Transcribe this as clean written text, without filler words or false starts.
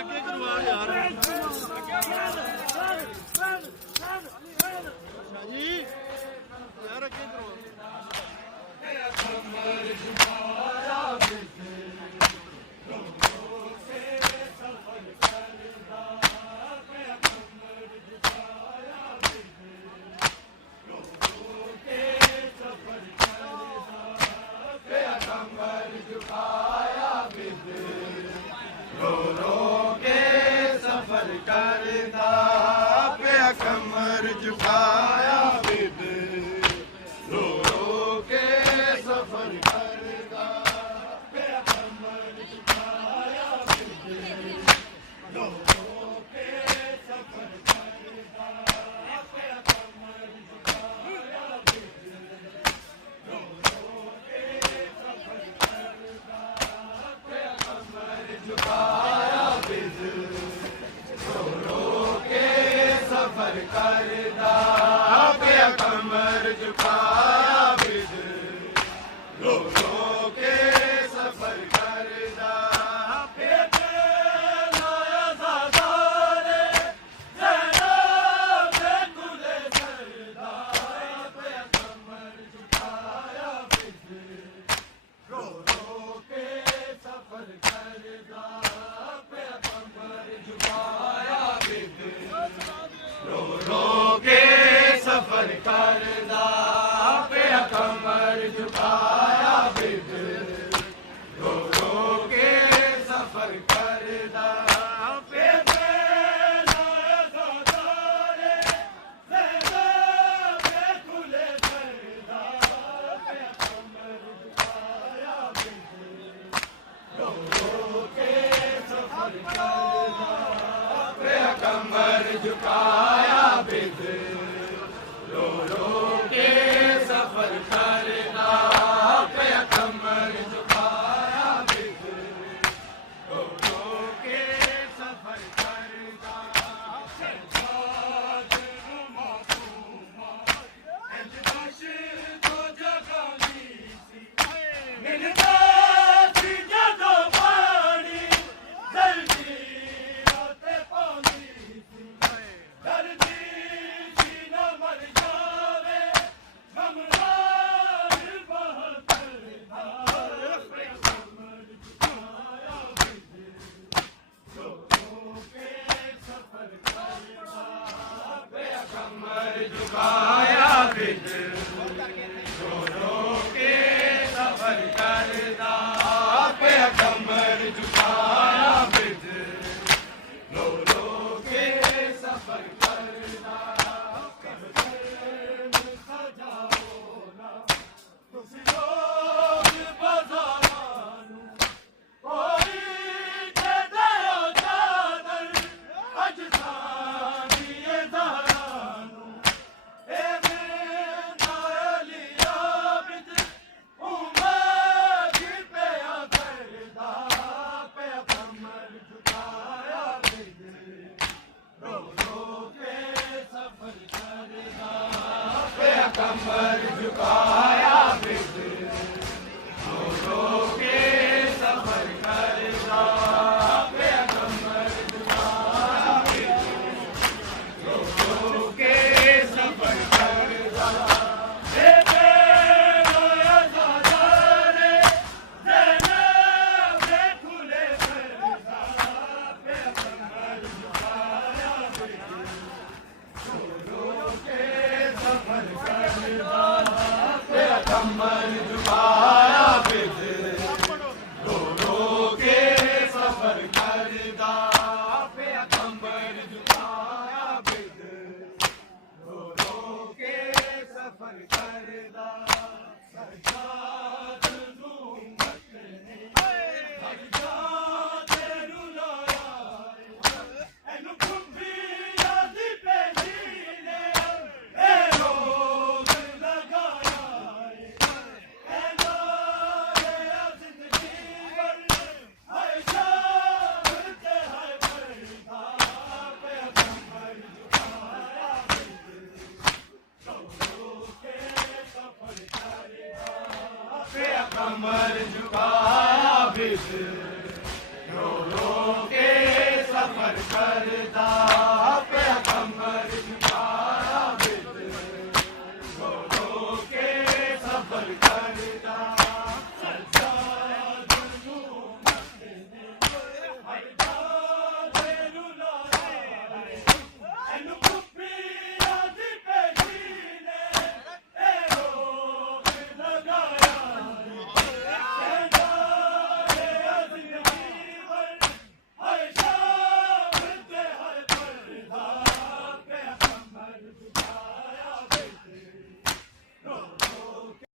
ਅੱਗੇ ਕਰਵਾ ਯਾਰ ਜੀ ਯਾਰ ਅੱਗੇ ਕਰਵਾ कमर झुकाया बिद रो रो के सफर करदा पे कमर झुकाया बिद रो रो के सफर करदा पे कमर झुकाया बिद रो रो के सफर करदा पे कमर झुकाया बिद रो रो के सफर करदा पे कमर झुकाया बिद रो रो के सफर करदा पे लाया ज़ादारे ज़रा बेकुले सरदा पे कमर झुकाया बिद रो रो के सफर करदा पे कमर झुकाया बिद रो रो के सफर करदा पे कमर झुकाया बिद रो रो के सफर करदा पे लाया ज़ादारे ज़रा बेकुले सरदा पे कमर झुकाया बिद रो रो के सफर करदा पे कमर झुकाया बिद रो रो के सफर करदा पे कमर झुकाया बिद रो रो के सफर करदा सरदार मासूमा इंतबाश तो जगानी सी मिलदा सी जदों पानी जल्दी राते पानी सी दर्दी सी न मर जावे गमरा दिल बाहर करदा पे कमर झुकाया बिद रो रो के सफर करदा पे कमर झुकाया बिद रो रो के सफर करदा पे कमर झुकाया बिद रो रो के सफर करदा सजाओ ना तुसी लोग बाज़ारां नूं कोई दे दिओ चादर अज साडीए ज़हरां नूं ए मेरा अली आबिद उमर दी पिया करदा पे कमर झुकाया बिद रो रो के सफर करदा पे कमर झुकाया बिद रो रो के सफर करदा पे कमर झुकाया बिद रो रो के सफर करदा ए लाया ज़ादारे ज़रा बेकुले सरदा पे कमर झुकाया बिद रो रो के सफर करदा पे कमर झुकाया बिद रो रो के सफर करदा पे कमर झुकाया बिद रो रो के सफर करदा सरदार उम्मत ने सरदार तेरू लाया एनु कुंभी यादी पेजी ने ए रोग लगाया ए नारे जिंदगी पर हाय शान ते हाय परदा पे कमर झुकाया बिद रो रो के सफर करदा ਕਰਦਾ